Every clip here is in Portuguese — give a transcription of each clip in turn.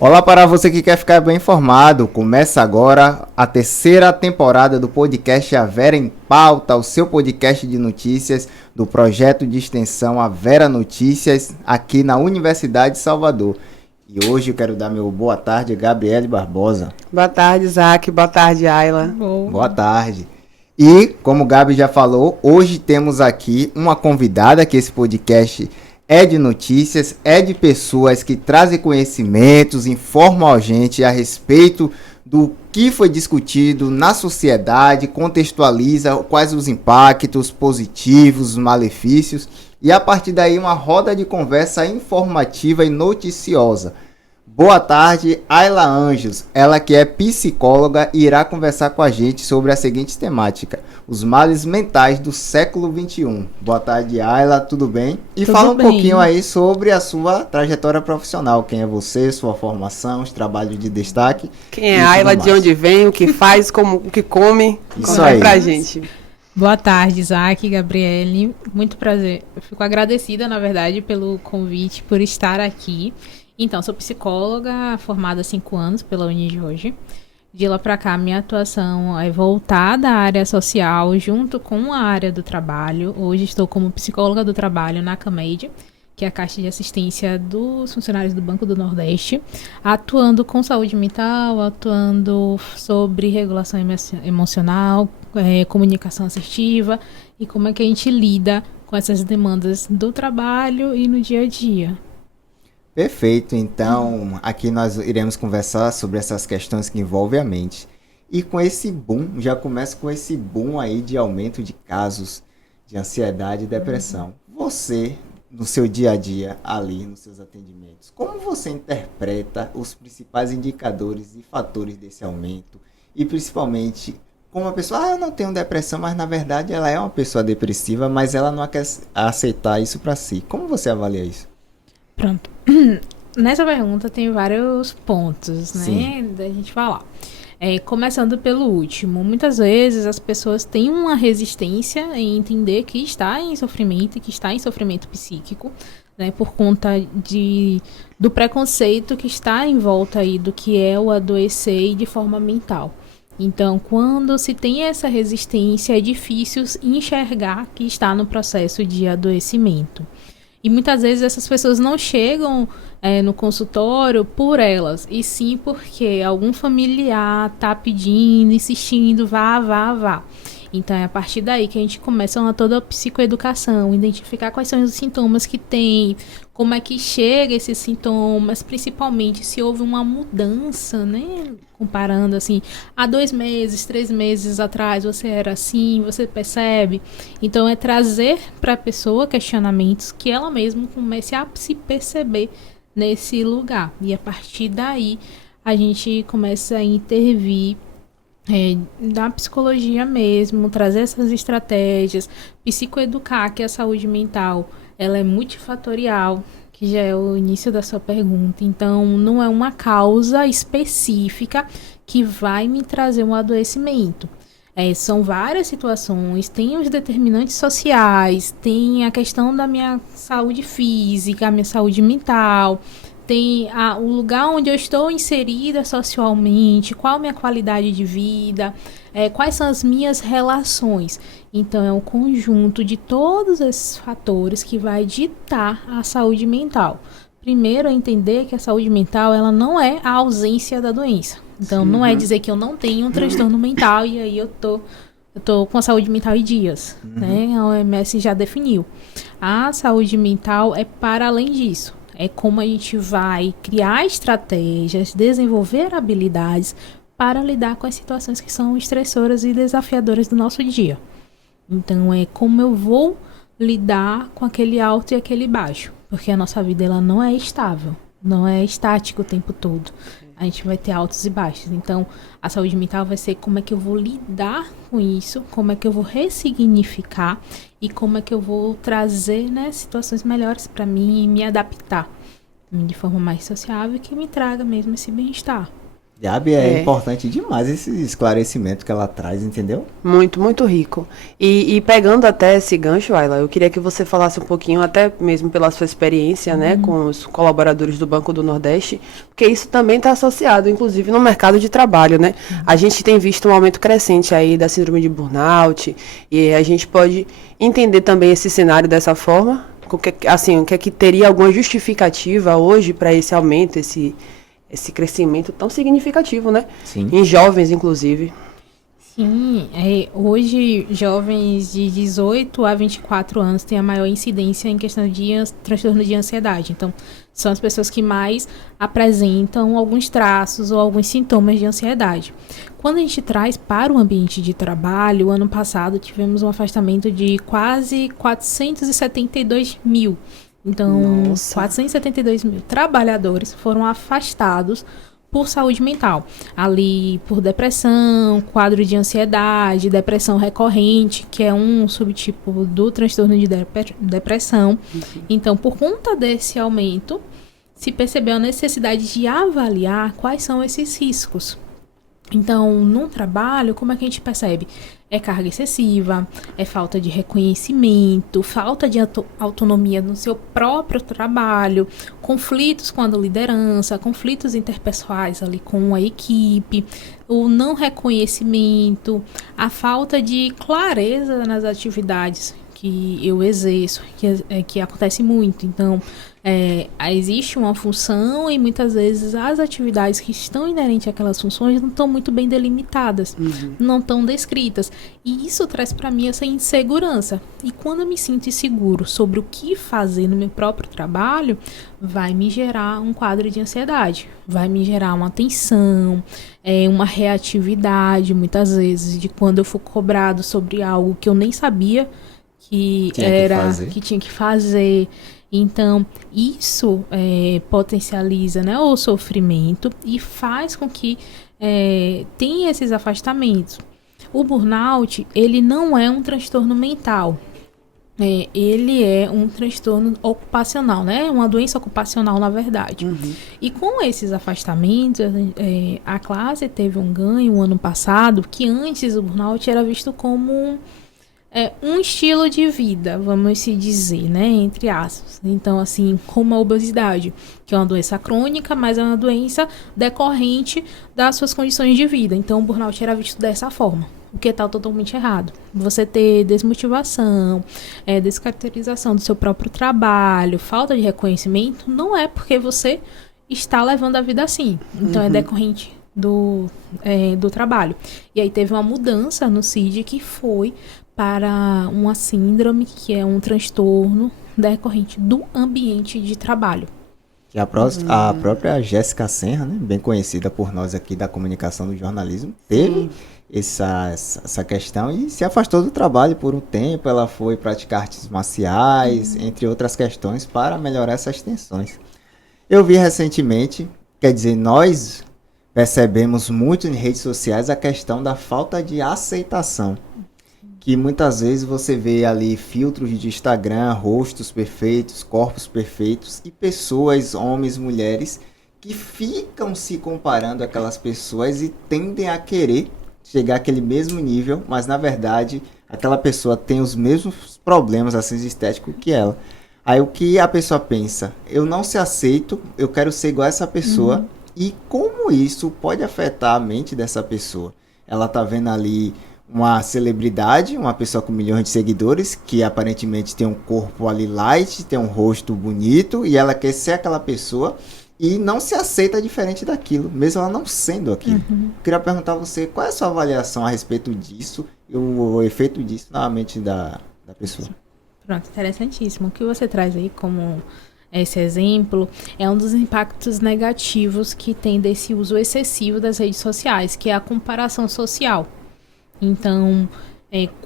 Olá para você que quer ficar bem informado. Começa agora a terceira temporada do podcast A Vera em Pauta, o seu podcast de notícias do projeto de extensão A Vera Notícias, aqui na Universidade de Salvador. E hoje eu quero dar meu boa tarde a Gabriele Barbosa. Boa tarde, Isaac. Boa tarde, Ayla. Boa tarde. E, como o Gabi já falou, hoje temos aqui uma convidada que esse podcast é de notícias, é de pessoas que trazem conhecimentos, informam a gente a respeito do que foi discutido na sociedade, contextualiza quais os impactos positivos, os malefícios, e a partir daí uma roda de conversa informativa e noticiosa. Boa tarde, Ayla Anjos, ela que é psicóloga e irá conversar com a gente sobre a seguinte temática: os males mentais do século XXI. Boa tarde, Ayla, tudo bem? E Tudo fala um bem. pouquinho aí sobre a sua trajetória profissional, quem é você, sua formação, os trabalhos de destaque. Quem é a Ayla, de onde vem, o que faz, como, o que come? Isso Conta aí. pra gente. Boa tarde, Isaac, Gabriele. Muito prazer. Eu fico agradecida, na verdade, pelo convite, por estar aqui. Então, sou psicóloga, formada há 5 anos pela Uni hoje. De lá para cá, minha atuação é voltada à área social, junto com a área do trabalho. Hoje estou como psicóloga do trabalho na CAMED, que é a Caixa de Assistência dos Funcionários do Banco do Nordeste, atuando com saúde mental, atuando sobre regulação emocional, comunicação assertiva e como é que a gente lida com essas demandas do trabalho e no dia a dia. Perfeito, então aqui nós iremos conversar sobre essas questões que envolvem a mente. E com esse boom, já começa com esse boom aí de aumento de casos de ansiedade e depressão. Você, no seu dia a dia, ali nos seus atendimentos, como você interpreta os principais indicadores e fatores desse aumento? E principalmente, como a pessoa, eu não tenho depressão, mas na verdade ela é uma pessoa depressiva, mas ela não quer aceitar isso para si. Como você avalia isso? Pronto. Nessa pergunta tem vários pontos, né, Sim. da gente falar. Começando pelo último, muitas vezes as pessoas têm uma resistência em entender que está em sofrimento, que está em sofrimento psíquico, né, por conta do preconceito que está em volta aí do que é o adoecer de forma mental. Então, quando se tem essa resistência, é difícil enxergar que está no processo de adoecimento. E muitas vezes essas pessoas não chegam no consultório por elas, e sim porque algum familiar está pedindo, insistindo, vá. Então é a partir daí que a gente começa toda a psicoeducação, identificar quais são os sintomas que tem, como é que chega esses sintomas, principalmente se houve uma mudança, né? Comparando assim, há 2 meses, 3 meses atrás você era assim, você percebe? Então é trazer para a pessoa questionamentos que ela mesma comece a se perceber nesse lugar. E a partir daí a gente começa a intervir da psicologia mesmo, trazer essas estratégias, psicoeducar, que a saúde mental ela é multifatorial, que já é o início da sua pergunta. Então, não é uma causa específica que vai me trazer um adoecimento. São várias situações, tem os determinantes sociais, tem a questão da minha saúde física, a minha saúde mental, tem o lugar onde eu estou inserida socialmente, qual a minha qualidade de vida, quais são as minhas relações. Então, é um conjunto de todos esses fatores que vai ditar a saúde mental. Primeiro, é entender que a saúde mental ela não é a ausência da doença. Então, não é dizer que eu não tenho um transtorno mental e aí eu tô com a saúde mental em dias. Né? A OMS já definiu. A saúde mental é para além disso. É como a gente vai criar estratégias, desenvolver habilidades para lidar com as situações que são estressoras e desafiadoras do nosso dia. Então, é como eu vou lidar com aquele alto e aquele baixo. Porque a nossa vida ela não é estável, não é estática o tempo todo. A gente vai ter altos e baixos. Então, a saúde mental vai ser como é que eu vou lidar com isso, como é que eu vou ressignificar e como é que eu vou trazer, né, situações melhores para mim e me adaptar de forma mais sociável que me traga mesmo esse bem-estar. Gabi, é importante demais esse esclarecimento que ela traz, entendeu? Muito, muito rico. E pegando até esse gancho, Ayla, eu queria que você falasse um pouquinho, até mesmo pela sua experiência, né, com os colaboradores do Banco do Nordeste, porque isso também está associado, inclusive, no mercado de trabalho, né? A gente tem visto um aumento crescente aí da síndrome de burnout, e a gente pode entender também esse cenário dessa forma, assim, o que é que teria alguma justificativa hoje para esse aumento, esse crescimento tão significativo, né? Sim. Em jovens, inclusive. Sim, hoje jovens de 18 a 24 anos têm a maior incidência em questão de transtorno de ansiedade. Então, são as pessoas que mais apresentam alguns traços ou alguns sintomas de ansiedade. Quando a gente traz para o ambiente de trabalho, ano passado tivemos um afastamento de quase 472 mil. Então, Nossa. 472 mil trabalhadores foram afastados por saúde mental. Ali, por depressão, quadro de ansiedade, depressão recorrente, que é um subtipo do transtorno de depressão. Então, por conta desse aumento, se percebeu a necessidade de avaliar quais são esses riscos. Então, num trabalho, como é que a gente percebe? É carga excessiva, é falta de reconhecimento, falta de autonomia no seu próprio trabalho, conflitos com a liderança, conflitos interpessoais ali com a equipe, o não reconhecimento, a falta de clareza nas atividades que eu exerço, que acontece muito. Então, existe uma função e muitas vezes as atividades que estão inerentes àquelas funções não estão muito bem delimitadas, não estão descritas. E isso traz para mim essa insegurança. E quando eu me sinto inseguro sobre o que fazer no meu próprio trabalho, vai me gerar um quadro de ansiedade, vai me gerar uma tensão, uma reatividade, muitas vezes, de quando eu for cobrado sobre algo que eu nem sabia que tinha que fazer. Então, isso potencializa, né, o sofrimento e faz com que tenha esses afastamentos. O burnout, ele não é um transtorno mental. Ele é um transtorno ocupacional, né? Uma doença ocupacional, na verdade. E com esses afastamentos, a classe teve um ganho ano passado, que antes o burnout era visto como um estilo de vida, vamos se dizer, né, entre aspas. Então, assim, como a obesidade, que é uma doença crônica, mas é uma doença decorrente das suas condições de vida. Então, o burnout era visto dessa forma, o que está totalmente errado. Você ter desmotivação, descaracterização do seu próprio trabalho, falta de reconhecimento, não é porque você está levando a vida assim. Então, é decorrente do trabalho. E aí teve uma mudança no CID que foi para uma síndrome, que é um transtorno decorrente do ambiente de trabalho. Que a própria Jéssica Senra, né, bem conhecida por nós aqui da comunicação do jornalismo, teve essa questão e se afastou do trabalho por um tempo. Ela foi praticar artes marciais, entre outras questões, para melhorar essas tensões. Eu vi recentemente, quer dizer, nós percebemos muito em redes sociais a questão da falta de aceitação. Que muitas vezes você vê ali filtros de Instagram, rostos perfeitos, corpos perfeitos e pessoas, homens, mulheres, que ficam se comparando àquelas pessoas e tendem a querer chegar àquele mesmo nível, mas na verdade aquela pessoa tem os mesmos problemas assim, estéticos que ela. Aí o que a pessoa pensa? Eu não se aceito, eu quero ser igual a essa pessoa. E como isso pode afetar a mente dessa pessoa? Ela tá vendo ali uma celebridade, uma pessoa com milhões de seguidores, que aparentemente tem um corpo ali light, tem um rosto bonito, e ela quer ser aquela pessoa e não se aceita diferente daquilo, mesmo ela não sendo aquilo. Queria perguntar a você, qual é a sua avaliação a respeito disso e o efeito disso na mente da pessoa? Pronto, interessantíssimo. O que você traz aí como esse exemplo é um dos impactos negativos que tem desse uso excessivo das redes sociais, que é a comparação social. Então,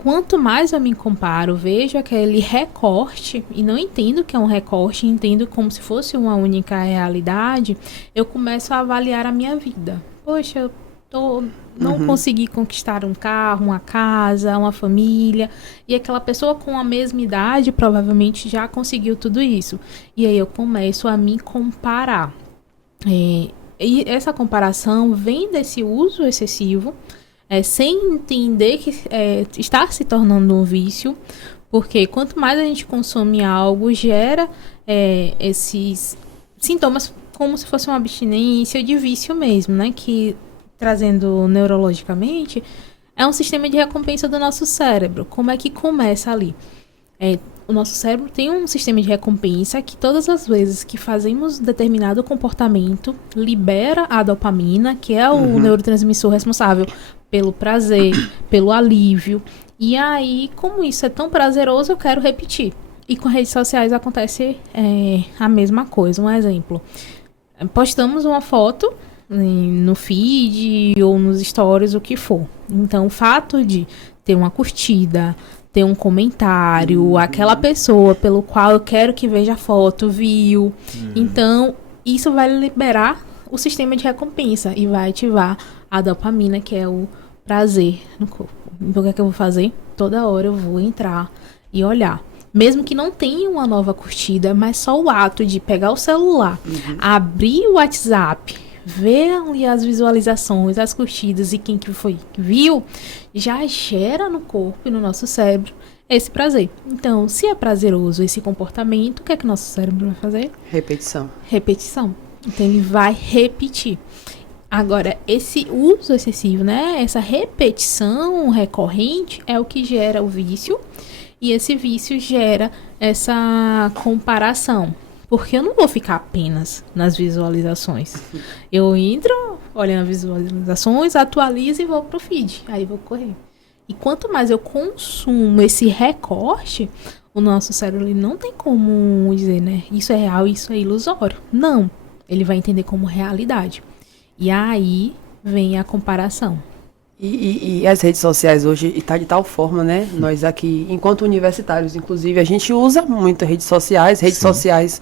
quanto mais eu me comparo, vejo aquele recorte, e não entendo que é um recorte, entendo como se fosse uma única realidade, eu começo a avaliar a minha vida. Poxa, eu não consegui conquistar um carro, uma casa, uma família, e aquela pessoa com a mesma idade provavelmente já conseguiu tudo isso. E aí eu começo a me comparar. E essa comparação vem desse uso excessivo, sem entender que está se tornando um vício, porque quanto mais a gente consome algo, gera esses sintomas como se fosse uma abstinência de vício mesmo, né? Que, trazendo neurologicamente, é um sistema de recompensa do nosso cérebro. Como é que começa ali? O nosso cérebro tem um sistema de recompensa que todas as vezes que fazemos determinado comportamento, libera a dopamina, que é o neurotransmissor responsável pelo prazer, pelo alívio. E aí, como isso é tão prazeroso, eu quero repetir. E com redes sociais acontece a mesma coisa. Um exemplo. Postamos uma foto no feed ou nos stories, o que for. Então, o fato de ter uma curtida, ter um comentário, aquela pessoa pelo qual eu quero que veja a foto, viu. Então, isso vai liberar o sistema de recompensa e vai ativar a dopamina, que é o prazer no corpo. Então, o que eu vou fazer? Toda hora eu vou entrar e olhar. Mesmo que não tenha uma nova curtida, mas só o ato de pegar o celular, abrir o WhatsApp, ver ali as visualizações, as curtidas e quem que foi que viu, já gera no corpo e no nosso cérebro esse prazer. Então, se é prazeroso esse comportamento, o que é que o nosso cérebro vai fazer? Repetição. Então, ele vai repetir. Agora, esse uso excessivo, né? Essa repetição recorrente é o que gera o vício. E esse vício gera essa comparação. Porque eu não vou ficar apenas nas visualizações. Eu entro, olho as visualizações, atualizo e vou pro feed. Aí vou correr. E quanto mais eu consumo esse recorte, o nosso cérebro ele não tem como dizer, né? Isso é real, isso é ilusório. Não. Ele vai entender como realidade. E aí vem a comparação. E as redes sociais hoje está de tal forma, né? Nós aqui, enquanto universitários, inclusive, a gente usa muito redes sociais. Redes sociais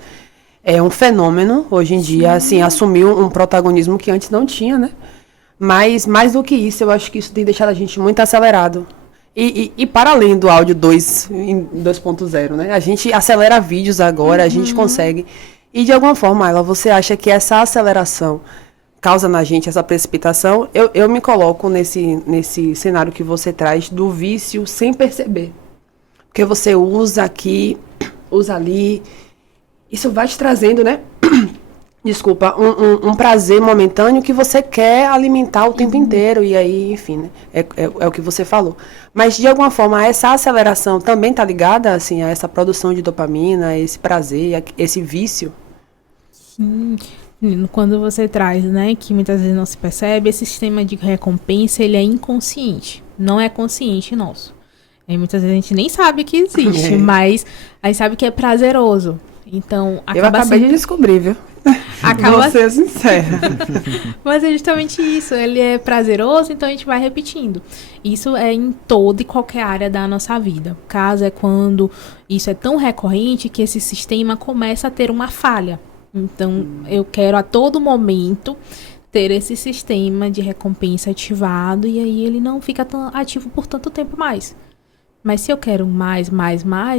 é um fenômeno hoje em dia, assim, assumiu um protagonismo que antes não tinha, né? Mas mais do que isso, eu acho que isso tem deixado a gente muito acelerado. E para além do áudio 2.0, né? A gente acelera vídeos agora, a gente consegue. E de alguma forma, Ayla, você acha que essa aceleração causa na gente essa precipitação? Eu me coloco nesse cenário que você traz do vício sem perceber. Porque você usa aqui, usa ali. Isso vai te trazendo, né? Desculpa, um prazer momentâneo que você quer alimentar o tempo inteiro. E aí, enfim, né? É o que você falou. Mas, de alguma forma, essa aceleração também está ligada, assim, a essa produção de dopamina, a esse prazer, a esse vício? Sim. Quando você traz, né, que muitas vezes não se percebe, esse sistema de recompensa, ele é inconsciente. Não é consciente nosso. E muitas vezes a gente nem sabe que existe, mas a gente sabe que é prazeroso. Então, eu acabei de descobrir, viu? Vou ser sincera. Mas é justamente isso. Ele é prazeroso, então a gente vai repetindo. Isso é em toda e qualquer área da nossa vida. O caso é quando isso é tão recorrente que esse sistema começa a ter uma falha. Então, eu quero a todo momento ter esse sistema de recompensa ativado e aí ele não fica tão ativo por tanto tempo mais. Mas se eu quero mais,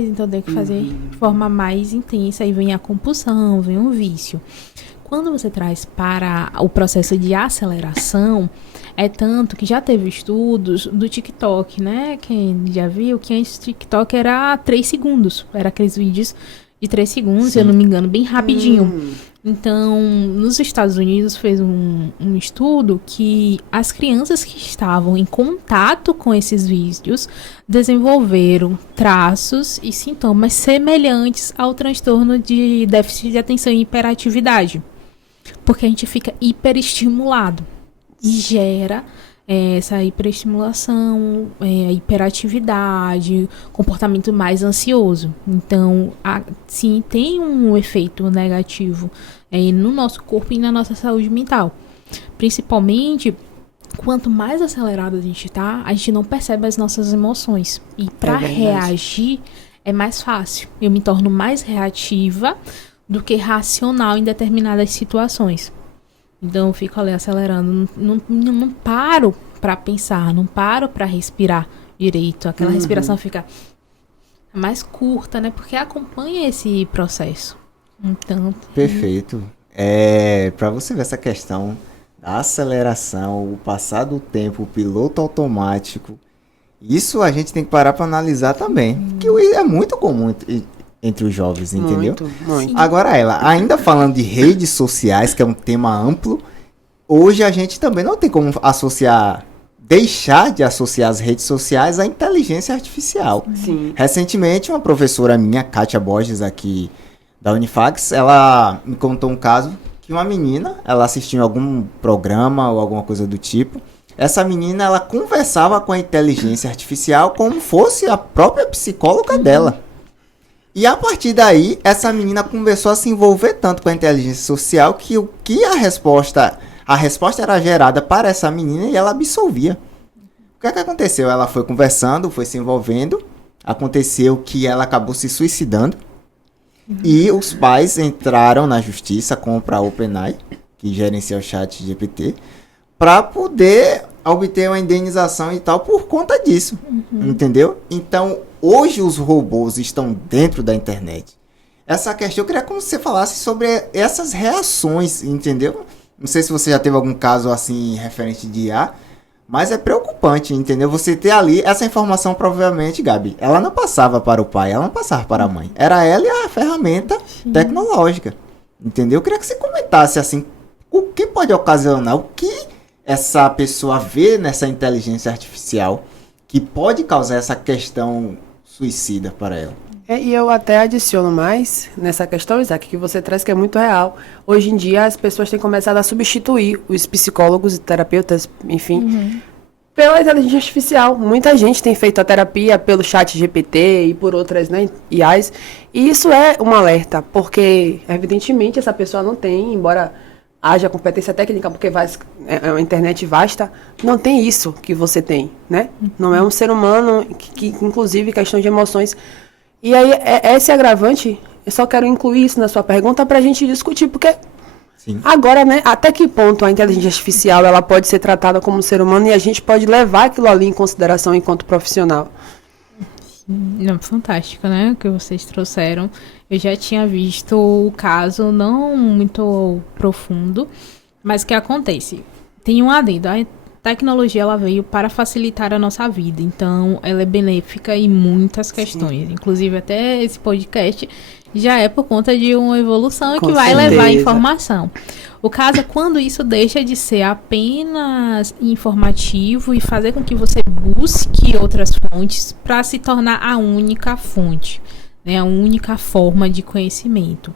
então eu tenho que fazer de forma mais intensa. Aí vem a compulsão, vem o vício. Quando você traz para o processo de aceleração, é tanto que já teve estudos do TikTok, né? Quem já viu que antes o TikTok era 3 segundos. Era aqueles vídeos de 3 segundos, se eu não me engano, bem rapidinho. Então, nos Estados Unidos fez um estudo que as crianças que estavam em contato com esses vídeos desenvolveram traços e sintomas semelhantes ao transtorno de déficit de atenção e hiperatividade. Porque a gente fica hiperestimulado e gera essa hiperestimulação, hiperatividade, comportamento mais ansioso. Então, sim, tem um efeito negativo no nosso corpo e na nossa saúde mental. Principalmente, quanto mais acelerado a gente tá, a gente não percebe as nossas emoções. E para reagir é mais fácil. Eu me torno mais reativa do que racional em determinadas situações. Então, eu fico ali acelerando, não paro para pensar, não paro para respirar direito. Aquela respiração fica mais curta, né? Porque acompanha esse processo. Então, perfeito. Para você ver essa questão da aceleração, o passar do tempo, o piloto automático, isso a gente tem que parar para analisar também, que é muito comum entre os jovens, entendeu? Muito. Agora ainda falando de redes sociais, que é um tema amplo, hoje a gente também não tem como deixar de associar as redes sociais à inteligência artificial. Sim. Recentemente, uma professora minha, Kátia Borges, aqui da Unifax, ela me contou um caso que uma menina, ela assistiu em algum programa ou alguma coisa do tipo. Essa menina, ela conversava com a inteligência artificial como fosse a própria psicóloga dela. E a partir daí, essa menina começou a se envolver tanto com a inteligência social que a resposta era gerada para essa menina e ela absolvia. O que é que aconteceu? Ela foi conversando, foi se envolvendo, aconteceu que ela acabou se suicidando e os pais entraram na justiça contra a OpenAI, que gerencia o ChatGPT, para poder obter uma indenização e tal por conta disso, entendeu? Então, hoje os robôs estão dentro da internet. Essa questão, eu queria que você falasse sobre essas reações, entendeu? Não sei se você já teve algum caso assim referente de IA, mas é preocupante, entendeu? Você ter ali essa informação, provavelmente, Gabi, ela não passava para o pai, ela não passava para a mãe. Era ela e a ferramenta tecnológica, entendeu? Eu queria que você comentasse assim, o que pode ocasionar, o que essa pessoa vê nessa inteligência artificial que pode causar essa questão suicida para ela. E eu até adiciono mais nessa questão, Isaac, que você traz, que é muito real. Hoje em dia, as pessoas têm começado a substituir os psicólogos e terapeutas, enfim, pela inteligência artificial. Muita gente tem feito a terapia pelo ChatGPT e por outras, né, IAs. E isso é um alerta, porque, evidentemente, essa pessoa não tem, embora haja competência técnica, porque é uma internet vasta, não tem isso que você tem, né? Não é um ser humano que inclusive, questão de emoções. E aí, esse agravante, eu só quero incluir isso na sua pergunta para a gente discutir, porque agora, né, até que ponto a inteligência artificial ela pode ser tratada como um ser humano e a gente pode levar aquilo ali em consideração enquanto profissional? Não, fantástico, né, o que vocês trouxeram. Eu já tinha visto o caso, não muito profundo, mas o que acontece? Tem um adendo, a tecnologia ela veio para facilitar a nossa vida, então ela é benéfica em muitas questões. Sim. Inclusive até esse podcast já é por conta de uma evolução que vai levar informação. O caso é quando isso deixa de ser apenas informativo e fazer com que você busque outras fontes para se tornar a única fonte, né, a única forma de conhecimento.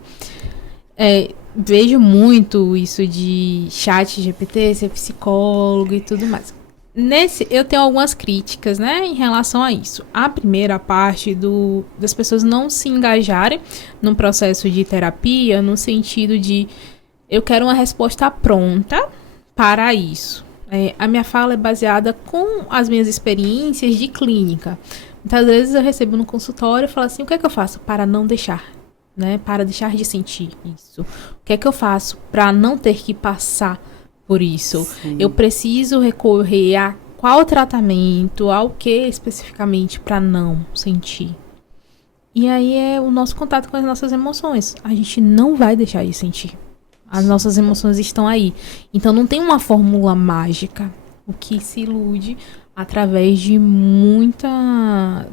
Vejo muito isso de ChatGPT, ser psicólogo e tudo mais. Eu tenho algumas críticas, né, em relação a isso. A primeira parte das pessoas não se engajarem num processo de terapia, no sentido de eu quero uma resposta pronta para isso. A minha fala é baseada com as minhas experiências de clínica. Muitas vezes eu recebo no consultório e falo assim, o que é que eu faço para não deixar? Né, para deixar de sentir isso. O que é que eu faço para não ter que passar por isso? Sim. Eu preciso recorrer a qual tratamento, ao que especificamente para não sentir? E aí é o nosso contato com as nossas emoções. A gente não vai deixar de sentir. As nossas emoções estão aí. Então não tem uma fórmula mágica. O que se ilude através de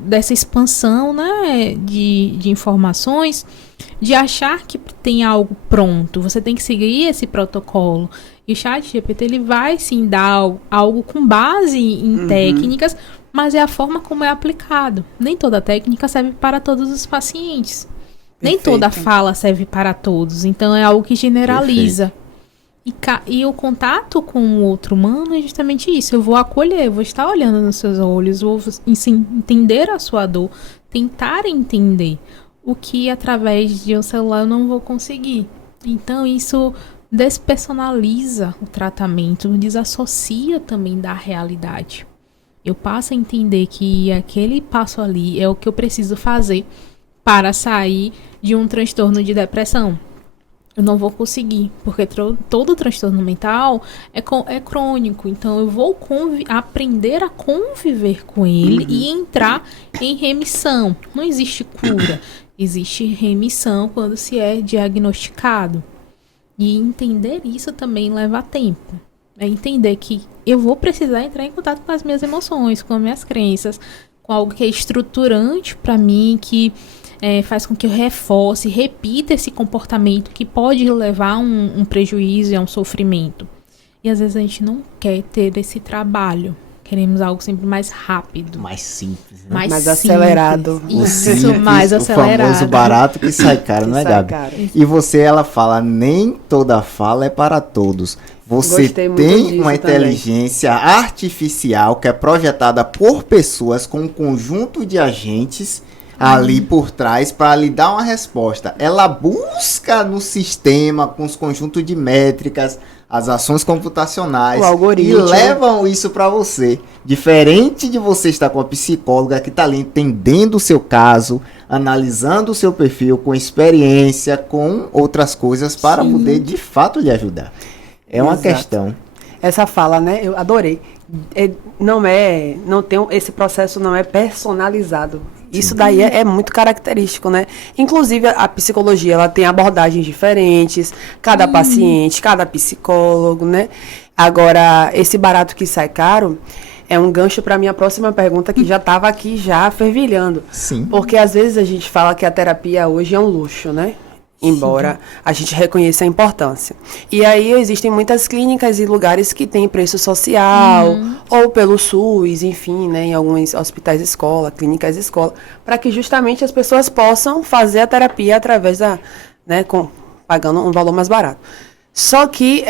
dessa expansão, né, de informações, de achar que tem algo pronto. Você tem que seguir esse protocolo. E o ChatGPT, ele vai sim dar algo com base em técnicas, mas é a forma como é aplicado. Nem toda técnica serve para todos os pacientes. Nem toda fala serve para todos. Então é algo que generaliza. E o contato com o outro humano é justamente isso. Eu vou acolher, eu vou estar olhando nos seus olhos, vou entender a sua dor, tentar entender o que através de um celular eu não vou conseguir. Então isso despersonaliza o tratamento, desassocia também da realidade. Eu passo a entender que aquele passo ali é o que eu preciso fazer para sair de um transtorno de depressão. Eu não vou conseguir, porque todo transtorno mental é crônico. Então, eu vou aprender a conviver com ele e entrar em remissão. Não existe cura, existe remissão quando se é diagnosticado. E entender isso também leva tempo. É entender que eu vou precisar entrar em contato com as minhas emoções, com as minhas crenças, com algo que é estruturante para mim, que faz com que eu reforce, repita esse comportamento que pode levar a um prejuízo e a um sofrimento. E às vezes a gente não quer ter esse trabalho. Queremos algo sempre mais rápido. Mais simples, né? Mais simples. acelerado. Isso, mais o acelerado. famoso barato que sai caro, não é, sai Gabi? caro. E você, ela fala, nem toda fala é para todos. Você Gostei muito tem disso uma também. inteligência artificial que é projetada por pessoas com um conjunto de agentes ali por trás para lhe dar uma resposta. Ela busca no sistema, com os conjuntos de métricas, as ações computacionais, O algoritmo. e levam isso para você. Diferente de você estar com a psicóloga que está ali entendendo o seu caso, analisando o seu perfil, com experiência, com outras coisas, para poder de fato lhe ajudar. É uma Exato. questão. Essa fala, né? Eu adorei. Esse processo não é personalizado. Isso daí é muito característico, né? Inclusive, a psicologia, ela tem abordagens diferentes, cada paciente, cada psicólogo, né? Agora, esse barato que sai caro é um gancho para minha próxima pergunta, que já estava aqui já fervilhando. Sim. Porque às vezes a gente fala que a terapia hoje é um luxo, né? Embora a gente reconheça a importância. E aí existem muitas clínicas e lugares que têm preço social, ou pelo SUS, enfim, né, em alguns hospitais escola, clínicas escola, para que justamente as pessoas possam fazer a terapia através pagando um valor mais barato. Só que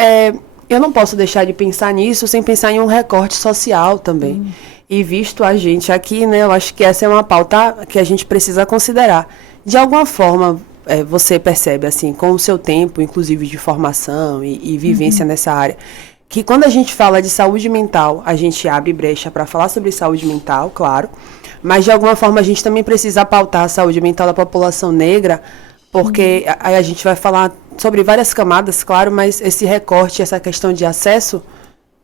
eu não posso deixar de pensar nisso sem pensar em um recorte social também. E visto a gente aqui, né, eu acho que essa é uma pauta que a gente precisa considerar. De alguma forma, você percebe, assim, com o seu tempo, inclusive de formação e vivência nessa área, que quando a gente fala de saúde mental, a gente abre brecha para falar sobre saúde mental, claro, mas de alguma forma a gente também precisa pautar a saúde mental da população negra, porque aí a gente vai falar sobre várias camadas, claro, mas esse recorte, essa questão de acesso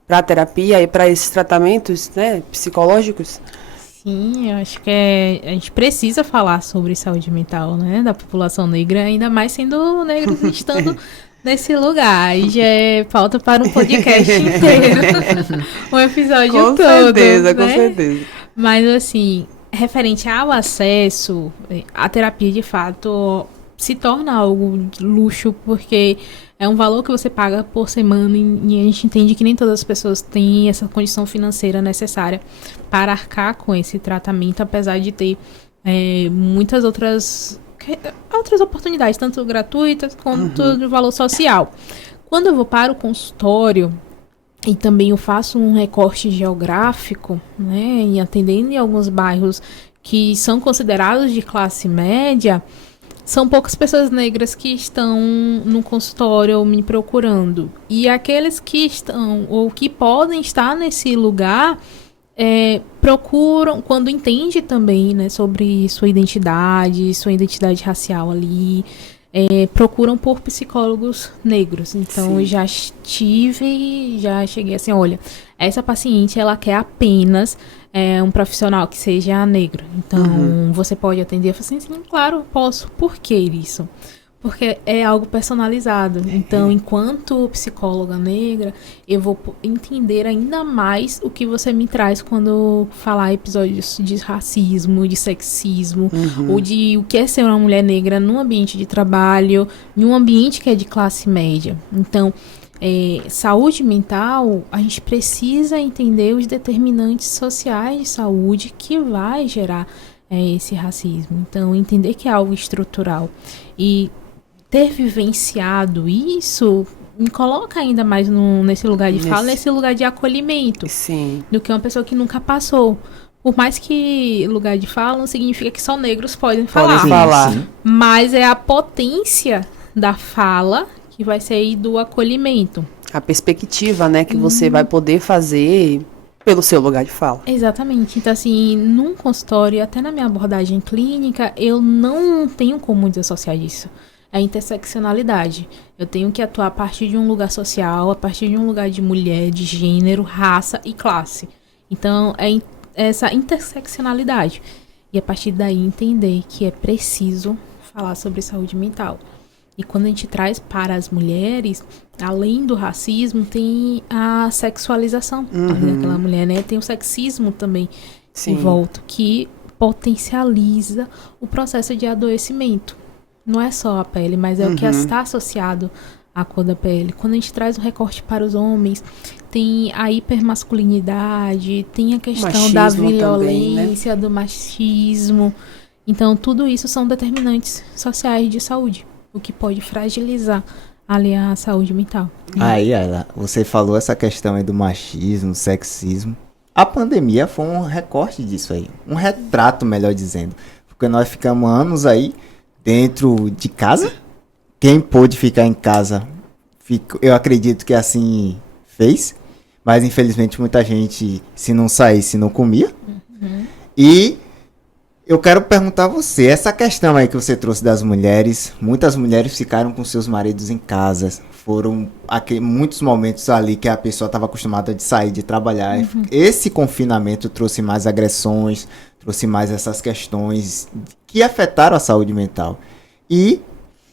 para a terapia e para esses tratamentos, né, psicológicos. Sim, eu acho que a gente precisa falar sobre saúde mental, né, da população negra, ainda mais sendo negros estando nesse lugar. Aí já é pauta para um podcast inteiro, um episódio Com todo. certeza, né? com certeza. Mas assim, referente ao acesso, a terapia de fato se torna algo de luxo, porque é um valor que você paga por semana e a gente entende que nem todas as pessoas têm essa condição financeira necessária para arcar com esse tratamento, apesar de ter muitas outras oportunidades, tanto gratuitas quanto de valor social. Quando eu vou para o consultório e também eu faço um recorte geográfico, né, e atendendo em alguns bairros que são considerados de classe média, são poucas pessoas negras que estão no consultório ou me procurando. E aqueles que estão ou que podem estar nesse lugar procuram, quando entende também, né, sobre sua identidade racial ali, procuram por psicólogos negros. Então, eu já cheguei assim, olha, essa paciente, ela quer apenas um profissional que seja negro. Então, você pode atender? Eu falei assim, sim, claro, posso. Por que isso? Porque é algo personalizado. Então, enquanto psicóloga negra, eu vou entender ainda mais o que você me traz quando falar episódios de racismo, de sexismo, ou de o que é ser uma mulher negra num ambiente de trabalho, em um ambiente que é de classe média. Então, saúde mental, a gente precisa entender os determinantes sociais de saúde que vai gerar esse racismo. Então, entender que é algo estrutural. E ter vivenciado isso me coloca ainda mais nesse lugar de fala, nesse lugar de acolhimento. Sim. Do que uma pessoa que nunca passou. Por mais que lugar de fala não significa que só negros podem falar. Sim. Mas é a potência da fala que vai sair do acolhimento. A perspectiva, né, que você vai poder fazer pelo seu lugar de fala. Exatamente. Então, assim, num consultório, até na minha abordagem clínica, eu não tenho como desassociar disso. A interseccionalidade. Eu tenho que atuar a partir de um lugar social, a partir de um lugar de mulher, de gênero, raça e classe. Então, é essa interseccionalidade. E a partir daí entender que é preciso falar sobre saúde mental. E quando a gente traz para as mulheres, além do racismo, tem a sexualização daquela mulher, né? Tem o sexismo também em volta, que potencializa o processo de adoecimento. Não é só a pele, mas é o que está associado à cor da pele. Quando a gente traz o recorte para os homens, tem a hipermasculinidade, tem a questão machismo da também, violência, do machismo. Então, tudo isso são determinantes sociais de saúde, o que pode fragilizar ali a saúde mental. Aí, Ayla, você falou essa questão aí do machismo, sexismo. A pandemia foi um recorte disso aí, um retrato, melhor dizendo. Porque nós ficamos anos aí dentro de casa. Quem pôde ficar em casa, eu acredito que assim fez. Mas infelizmente muita gente, se não saísse, não comia. E eu quero perguntar a você, essa questão aí que você trouxe das mulheres, muitas mulheres ficaram com seus maridos em casa, foram muitos momentos ali que a pessoa estava acostumada de sair, de trabalhar. Esse confinamento trouxe mais agressões, trouxe mais essas questões que afetaram a saúde mental. E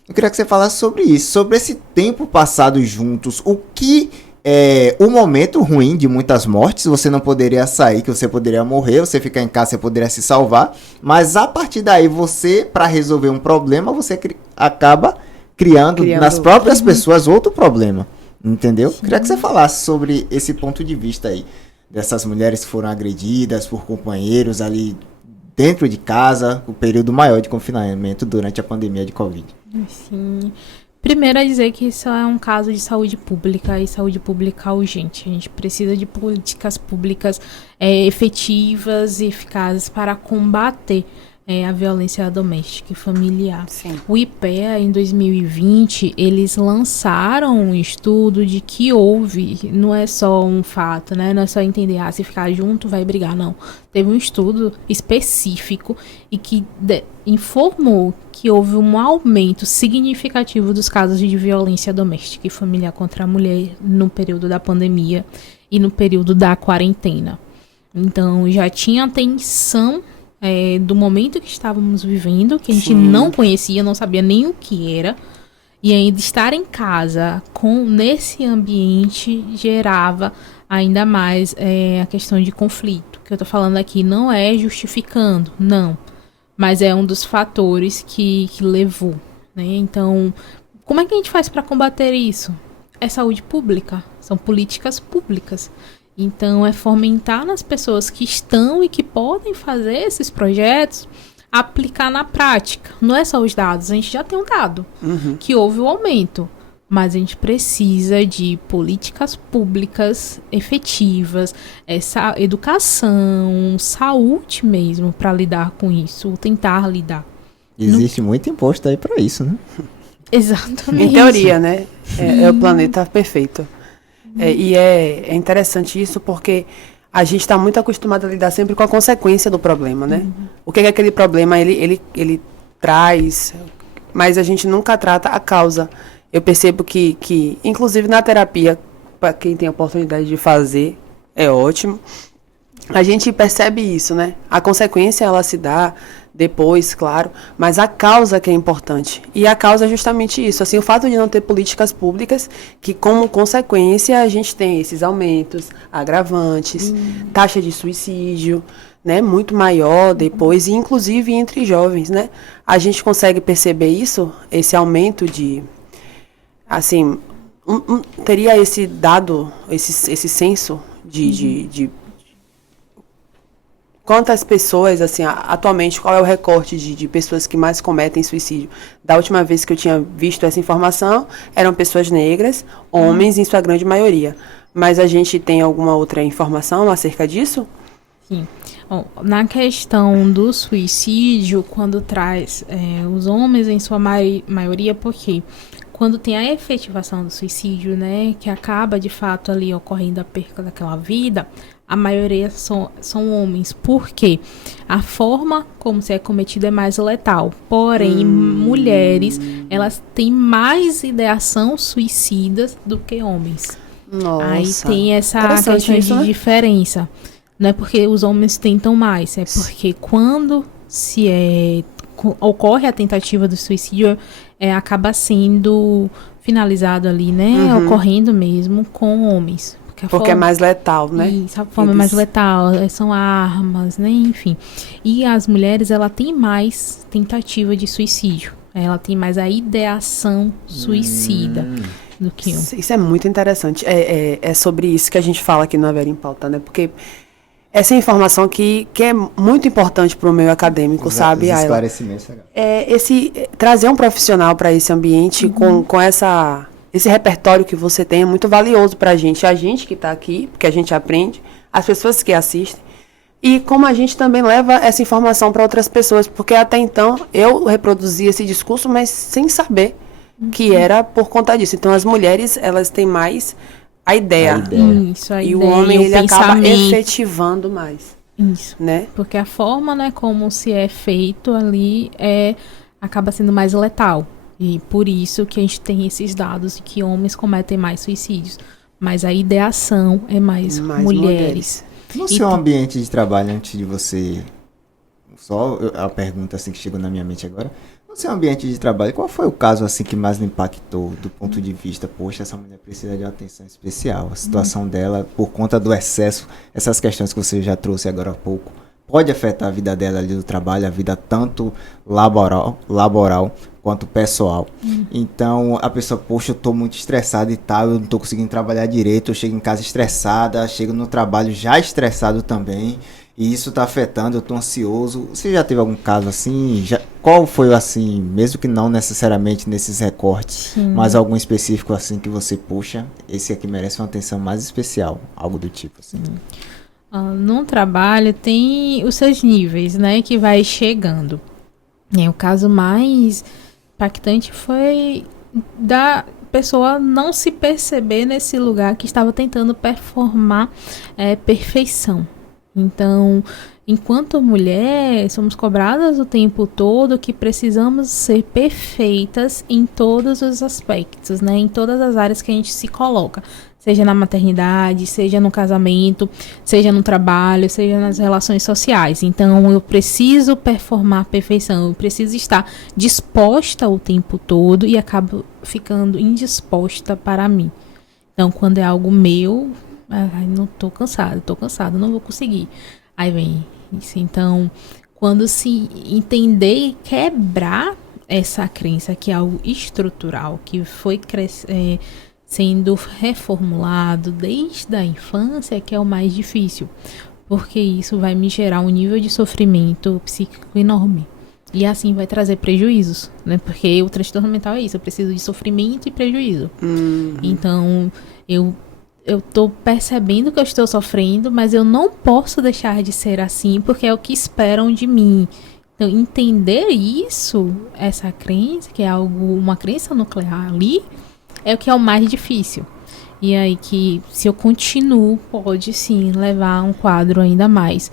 eu queria que você falasse sobre isso, sobre esse tempo passado juntos, o que o momento ruim de muitas mortes, você não poderia sair, que você poderia morrer, você ficar em casa, você poderia se salvar, mas a partir daí você, para resolver um problema, você acaba criando nas próprias pessoas outro problema, entendeu? Sim. Queria que você falasse sobre esse ponto de vista aí, dessas mulheres que foram agredidas por companheiros ali dentro de casa, o período maior de confinamento durante a pandemia de Covid. Sim. Primeiro é dizer que isso é um caso de saúde pública e saúde pública urgente. A gente precisa de políticas públicas efetivas e eficazes para combater a violência doméstica e familiar. Sim. O IPEA, em 2020, eles lançaram um estudo de que houve, não é só um fato, né? Não é só entender, se ficar junto vai brigar, não. Teve um estudo específico e que informou que houve um aumento significativo dos casos de violência doméstica e familiar contra a mulher no período da pandemia e no período da quarentena. Então, já tinha tensão do momento que estávamos vivendo, que a gente não conhecia, não sabia nem o que era, e ainda estar em casa nesse ambiente gerava ainda mais a questão de conflito. O que eu tô falando aqui não é justificando, não, mas é um dos fatores que levou, né? Então, como é que a gente faz para combater isso? É saúde pública, são políticas públicas. Então, é fomentar nas pessoas que estão e que podem fazer esses projetos, aplicar na prática. Não é só os dados, a gente já tem um dado, que houve o aumento. Mas a gente precisa de políticas públicas efetivas, educação, saúde mesmo, para lidar com isso, ou tentar lidar. Existe muito imposto aí para isso, né? Exatamente. Em teoria, né? É o planeta perfeito. E é interessante isso porque a gente está muito acostumado a lidar sempre com a consequência do problema, né? O que é que aquele problema ele traz, mas a gente nunca trata a causa. Eu percebo que inclusive na terapia, para quem tem a oportunidade de fazer, é ótimo. A gente percebe isso, né? A consequência ela se dá depois, claro, mas a causa que é importante. E a causa é justamente isso, assim, o fato de não ter políticas públicas, que como consequência a gente tem esses aumentos, agravantes, taxa de suicídio, né, muito maior depois, e inclusive entre jovens, né? A gente consegue perceber isso, esse aumento de, assim, teria esse dado, esse censo de quantas pessoas, assim, atualmente, qual é o recorte de pessoas que mais cometem suicídio? Da última vez que eu tinha visto essa informação, eram pessoas negras, homens, em sua grande maioria. Mas a gente tem alguma outra informação acerca disso? Sim. Bom, na questão do suicídio, quando traz os homens em sua maioria, porque quando tem a efetivação do suicídio, né, que acaba de fato ali ocorrendo a perca daquela vida, a maioria são homens, porque a forma como se é cometido é mais letal. Porém, mulheres, elas têm mais ideação suicidas do que homens. Nossa. Aí tem essa questão isso, de diferença. Não é porque os homens tentam mais, é porque quando se é ocorre a tentativa do suicídio, acaba sendo finalizado ali, né? Ocorrendo mesmo com homens. Porque é mais letal, né? Isso, a forma mais letal, são armas, né? Enfim. E as mulheres, ela tem mais tentativa de suicídio. Ela tem mais a ideação suicida do que um. Isso é muito interessante. É sobre isso que a gente fala aqui no Haver em Pauta, né? Porque essa informação que é muito importante para o meio acadêmico, sabe? Os esclarecimentos. Trazer um profissional para esse ambiente com esse repertório que você tem é muito valioso para a gente que está aqui, porque a gente aprende, as pessoas que assistem, e como a gente também leva essa informação para outras pessoas, porque até então eu reproduzia esse discurso, mas sem saber que era por conta disso. Então as mulheres, elas têm mais a ideia. Isso, a e ideia, o homem, ele acaba pensamento. Efetivando mais. Isso. Né? Porque a forma, né, como se é feito ali acaba sendo mais letal. E por isso que a gente tem esses dados de que homens cometem mais suicídios. Mas a ideação é mais mulheres. No seu ambiente de trabalho, antes de você... Só a pergunta assim que chegou na minha mente agora. No seu ambiente de trabalho, qual foi o caso assim que mais lhe impactou do ponto de vista, poxa, essa mulher precisa de uma atenção especial. A situação dela, por conta do excesso, essas questões que você já trouxe agora há pouco, pode afetar a vida dela ali do trabalho, a vida tanto laboral quanto pessoal. Então, a pessoa, poxa, eu tô muito estressada e tal, eu não tô conseguindo trabalhar direito, eu chego em casa estressada, chego no trabalho já estressado também, e isso tá afetando, eu tô ansioso. Você já teve algum caso assim? Qual foi assim, mesmo que não necessariamente nesses recortes, mas algum específico assim que você, puxa, esse aqui merece uma atenção mais especial, algo do tipo assim? No trabalho tem os seus níveis, né, que vai chegando. O caso mais impactante foi da pessoa não se perceber nesse lugar que estava tentando performar perfeição. Então, enquanto mulher, somos cobradas o tempo todo que precisamos ser perfeitas em todos os aspectos, né? Em todas as áreas que a gente se coloca. Seja na maternidade, seja no casamento, seja no trabalho, seja nas relações sociais. Então, eu preciso performar a perfeição, eu preciso estar disposta o tempo todo e acabo ficando indisposta para mim. Então, quando é algo meu, não tô cansada, não vou conseguir. Aí vem isso. Então, quando se entender e quebrar essa crença que é algo estrutural, que foi sendo reformulado desde a infância, que é o mais difícil, porque isso vai me gerar um nível de sofrimento psíquico enorme. E assim vai trazer prejuízos, né? Porque o transtorno mental é isso, eu preciso de sofrimento e prejuízo. Então, eu tô percebendo que eu estou sofrendo, mas eu não posso deixar de ser assim, porque é o que esperam de mim. Então, entender isso, essa crença, que é uma crença nuclear ali, é o que é o mais difícil. E aí que, se eu continuo, pode sim levar a um quadro ainda mais,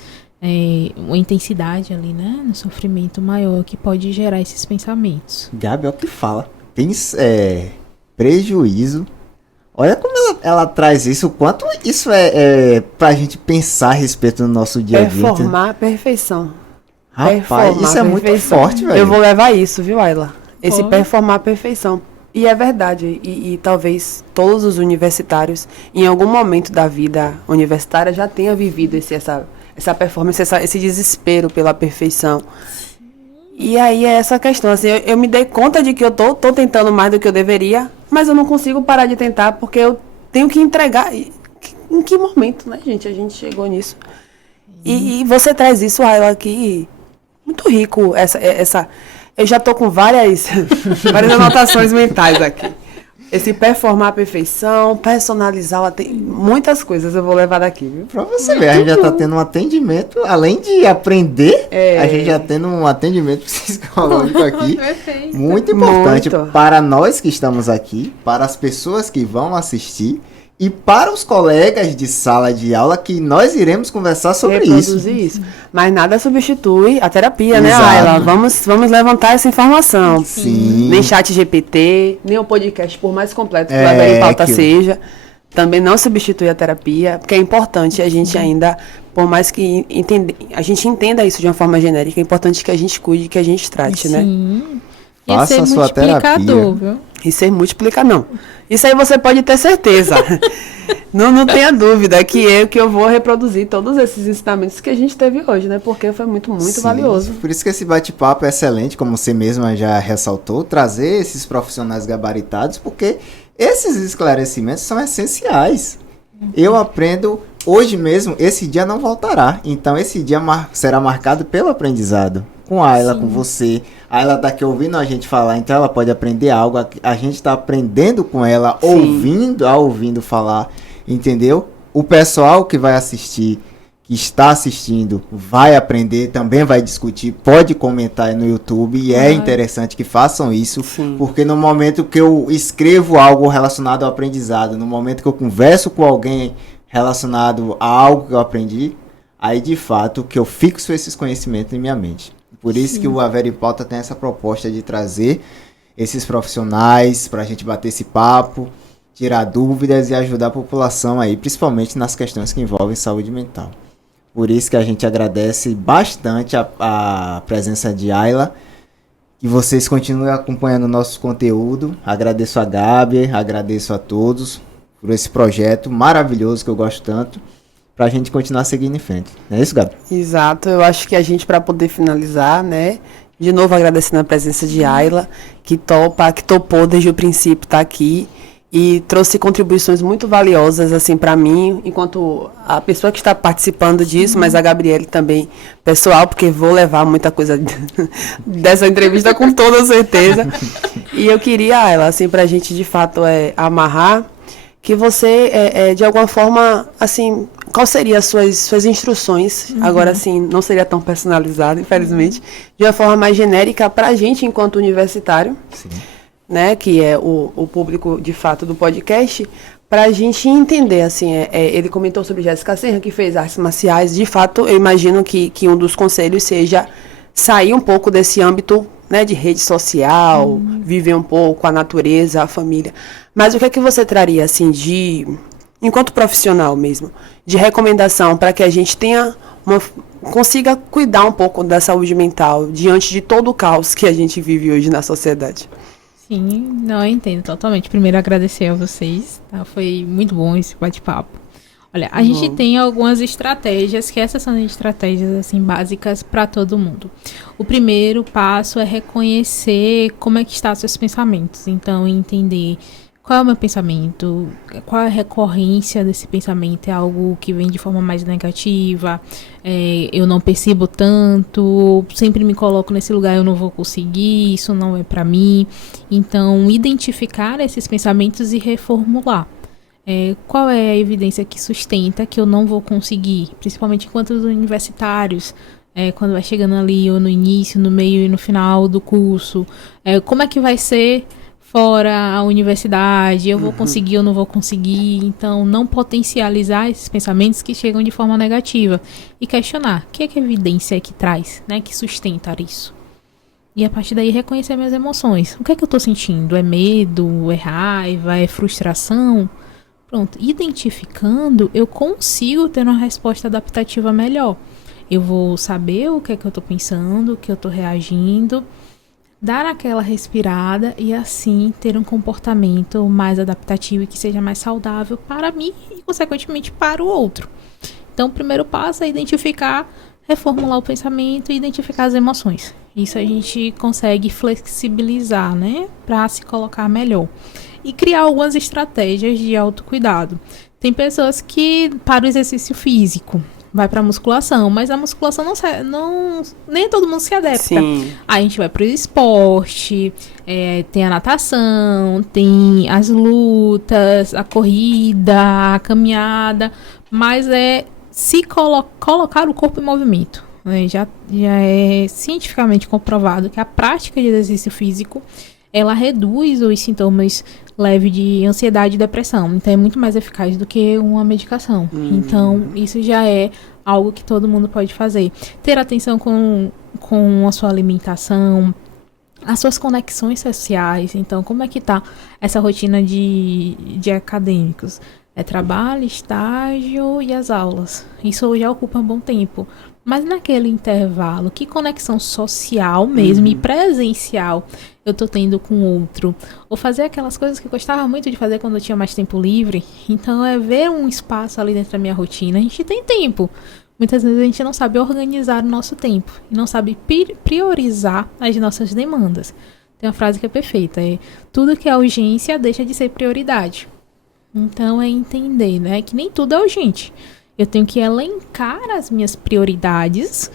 uma intensidade ali, né, no sofrimento maior, que pode gerar esses pensamentos. Gabi, é o que fala. Tem prejuízo. Olha como ela traz isso, o quanto isso é pra gente pensar a respeito do nosso dia a dia. Performar a perfeição. Rapaz, isso é muito forte, velho. Eu vou levar isso, viu, Ayla? Esse performar a perfeição. E é verdade, e talvez todos os universitários, em algum momento da vida universitária, já tenham vivido essa performance, esse desespero pela perfeição. E aí é essa questão, assim, eu me dei conta de que eu tô tentando mais do que eu deveria, mas eu não consigo parar de tentar, porque eu tenho que entregar. Em que momento, né, gente, a gente chegou nisso? E você traz isso, Ayla, aqui, muito rico, essa eu já tô com várias anotações mentais aqui. Esse performar a perfeição, personalizar, tem muitas coisas eu vou levar daqui, viu? Pra você ver, a gente já tá tendo um atendimento, além de aprender, a gente já tendo um atendimento psicológico aqui. Muito importante para nós que estamos aqui, para as pessoas que vão assistir e para os colegas de sala de aula que nós iremos conversar sobre isso. Mas nada substitui a terapia, né, Ayla? Vamos levantar essa informação. Sim. Nem chat GPT, nem o podcast, por mais completo que o Haver em Pauta seja. também não substitui a terapia, porque é importante a gente ainda, por mais que a gente entenda isso de uma forma genérica, é importante que a gente cuide, que a gente trate, né? Sim. E Faça ser a sua multiplicador, terapia. viu? E ser multiplicar, não. Isso aí você pode ter certeza. Não tenha dúvida que eu vou reproduzir todos esses ensinamentos que a gente teve hoje, né? Porque foi muito Sim, valioso. Por isso que esse bate-papo é excelente, como você mesma já ressaltou, trazer esses profissionais gabaritados, porque esses esclarecimentos são essenciais. Eu aprendo hoje mesmo, esse dia não voltará. Então esse dia será marcado pelo aprendizado. Com a Ayla, com você. A Ayla tá aqui ouvindo a gente falar, então ela pode aprender algo. A gente está aprendendo com ela, ouvindo falar, entendeu? O pessoal que vai assistir, que está assistindo, vai aprender, também vai discutir, pode comentar aí no YouTube. E é interessante que façam isso, porque no momento que eu escrevo algo relacionado ao aprendizado, no momento que eu converso com alguém relacionado a algo que eu aprendi, aí de fato que eu fixo esses conhecimentos em minha mente. Por isso que o A Vera em Pauta tem essa proposta de trazer esses profissionais para a gente bater esse papo, tirar dúvidas e ajudar a população aí, principalmente nas questões que envolvem saúde mental. Por isso que a gente agradece bastante a presença de Ayla, que vocês continuem acompanhando o nosso conteúdo. Agradeço a Gabi, agradeço a todos por esse projeto maravilhoso que eu gosto tanto, pra gente continuar seguindo em frente. Não é isso, Gabi? Exato, eu acho que a gente, para poder finalizar, né, de novo agradecendo a presença de Ayla, que topou desde o princípio estar aqui e trouxe contribuições muito valiosas, assim, para mim, enquanto a pessoa que está participando disso, mas a Gabriele também, pessoal, porque vou levar muita coisa dessa entrevista com toda certeza. E eu queria, Ayla, assim, pra gente, de fato, amarrar, que você, de alguma forma, assim, qual seriam as suas instruções? Agora, assim, não seria tão personalizado, infelizmente, de uma forma mais genérica para a gente, enquanto universitário, né, que é o público, de fato, do podcast, para a gente entender, assim, ele comentou sobre Jéssica Serra, que fez artes marciais. De fato, eu imagino que um dos conselhos seja sair um pouco desse âmbito, né, de rede social, viver um pouco a natureza, a família. Mas o que é que você traria, assim, enquanto profissional mesmo, de recomendação para que a gente consiga cuidar um pouco da saúde mental diante de todo o caos que a gente vive hoje na sociedade? Sim, não, eu entendo totalmente. Primeiro, agradecer a vocês, tá? Foi muito bom esse bate-papo. Olha, a gente tem algumas estratégias, que essas são estratégias, assim, básicas para todo mundo. O primeiro passo é reconhecer como é que estão os seus pensamentos. Então, entender qual é o meu pensamento, qual é a recorrência desse pensamento, é algo que vem de forma mais negativa, eu não percebo tanto, sempre me coloco nesse lugar, eu não vou conseguir, isso não é para mim. Então, identificar esses pensamentos e reformular. Qual é a evidência que sustenta que eu não vou conseguir, principalmente enquanto os universitários, quando vai chegando ali, ou no início, no meio e no final do curso, como é que vai ser fora a universidade, eu vou conseguir ou não vou conseguir. Então, não potencializar esses pensamentos que chegam de forma negativa e questionar, o que é que a evidência que traz, né, que sustenta isso. E a partir daí reconhecer minhas emoções. O que é que eu estou sentindo? É medo? É raiva? É frustração? Pronto, identificando, eu consigo ter uma resposta adaptativa melhor. Eu vou saber o que é que eu estou pensando, o que eu estou reagindo, dar aquela respirada e assim ter um comportamento mais adaptativo e que seja mais saudável para mim e, consequentemente, para o outro. Então, o primeiro passo é identificar, reformular o pensamento e identificar as emoções. Isso a gente consegue flexibilizar, né, para se colocar melhor. E criar algumas estratégias de autocuidado. Tem pessoas que, para o exercício físico, vai para a musculação, mas a musculação nem todo mundo se adapta. Sim. A gente vai para o esporte, tem a natação, tem as lutas, a corrida, a caminhada, mas se colocar o corpo em movimento. Já é cientificamente comprovado que a prática de exercício físico ela reduz os sintomas leves de ansiedade e depressão. Então, é muito mais eficaz do que uma medicação. Então, isso já é algo que todo mundo pode fazer. Ter atenção com a sua alimentação, as suas conexões sociais. Então, como é que tá essa rotina de acadêmicos? É trabalho, estágio e as aulas. Isso já ocupa um bom tempo. Mas naquele intervalo, que conexão social mesmo e presencial eu tô tendo com o outro? Ou fazer aquelas coisas que eu gostava muito de fazer quando eu tinha mais tempo livre. Então é ver um espaço ali dentro da minha rotina. A gente tem tempo. Muitas vezes a gente não sabe organizar o nosso tempo. E não sabe priorizar as nossas demandas. Tem uma frase que é perfeita. É, tudo que é urgência deixa de ser prioridade. Então é entender, né? Que nem tudo é urgente. Eu tenho que elencar as minhas prioridades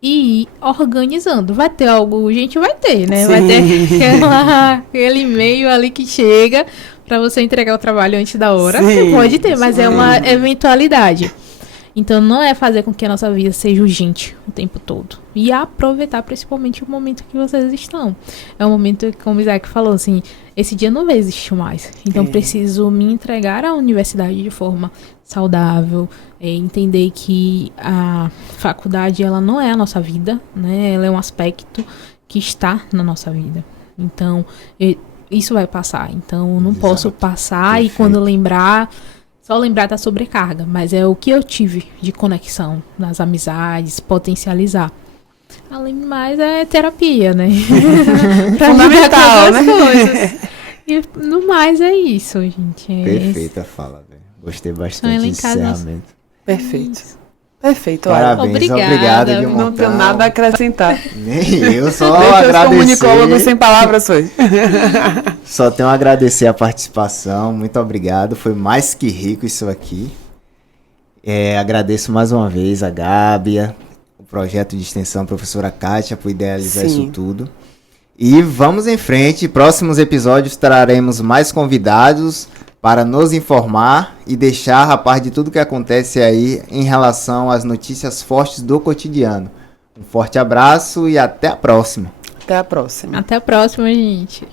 e ir organizando. Vai ter algo urgente? Vai ter, né? Sim. Vai ter aquele e-mail ali que chega para você entregar o trabalho antes da hora. Sim, Você pode ter, mas sim. é uma eventualidade. Então não é fazer com que a nossa vida seja urgente o tempo todo. E aproveitar principalmente o momento que vocês estão. É um momento, como o Isaac falou, assim, esse dia não vai existir mais. Então preciso me entregar à universidade de forma saudável, entender que a faculdade ela não é a nossa vida, né? Ela é um aspecto que está na nossa vida. Então, isso vai passar. Então, eu não posso passar e quando lembrar, só lembrar da sobrecarga. Mas é o que eu tive de conexão nas amizades, potencializar. Além de mais, é terapia, né? Pra Fundamental, né? coisas. E no mais é isso, gente. Perfeita fala, velho. Gostei bastante desse encerramento. Perfeito. Perfeito, Parabéns, obrigado de não tenho nada a acrescentar. Nem eu, só Deixa os agradecer. comunicólogos sem palavras foi. Só tenho a agradecer a participação, muito obrigado, foi mais que rico isso aqui. Agradeço mais uma vez a Gábia, o projeto de extensão, a professora Kátia, por idealizar isso tudo. E vamos em frente, próximos episódios traremos mais convidados para nos informar e deixar a par de tudo que acontece aí em relação às notícias fortes do cotidiano. Um forte abraço e até a próxima. Até a próxima. Até a próxima, gente.